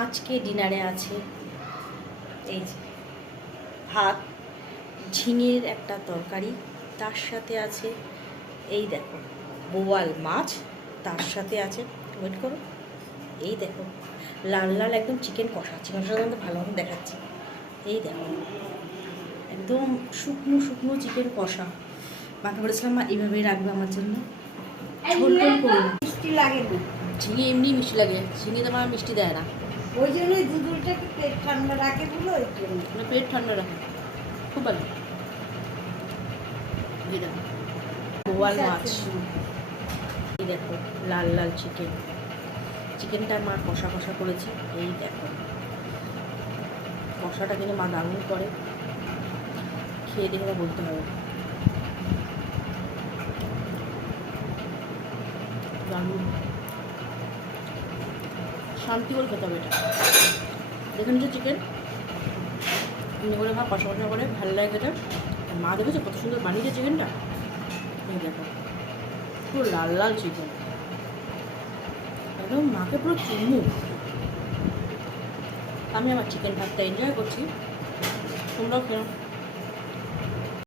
আজকে ডিনারে আছে এই যে ভাত, ঝিঙের একটা তরকারি, তার সাথে আছে এই দেখো বোয়াল মাছ, তার সাথে আছে ওয়েট করো এই দেখো লাল লাল একদম চিকেন কষা। চিকেন কষা তো ভালো মতো দেখাচ্ছি। এই দেখো একদম শুকনো শুকনো চিকেন কষা। মাকে বলেছিলাম মা এইভাবেই রাখবে আমার জন্য, ঝোল টোল করবো না। মিষ্টি লাগে না, ঝিঙে এমনি মিষ্টি লাগে, ঝিঙে তো আমার মিষ্টি দেয় না। ওই জন্যই দুধুলটাকে পেট ঠান্ডা রাখে বলে ওই জন্য। মানে পেট ঠান্ডা রাখে, খুব ভালো। এই দেখো বোয়াল মাছ, এই দেখো লাল লাল চিকেন। চিকেনটা মা কষা কষা করেছে। এই দেখো কষাটা কিন্তু মা দারুণ করে, খেয়ে দেখে বলতে হবে দারুণ। শান্তি করে খেতে হবে এটা। দেখে নিচ্ছ চিকেন এমনি করে মা কষা কষা করে ভালো লাগে খেতে। মা দেখেছো কত সুন্দর বানিয়েছে চিকেনটা। এই দেখো পুরো লাল লাল চিকেন, একদম মাকে পুরো চুমু। আমি আমার চিকেন ভাতটা এনজয় করছি, তোমরাও খেও।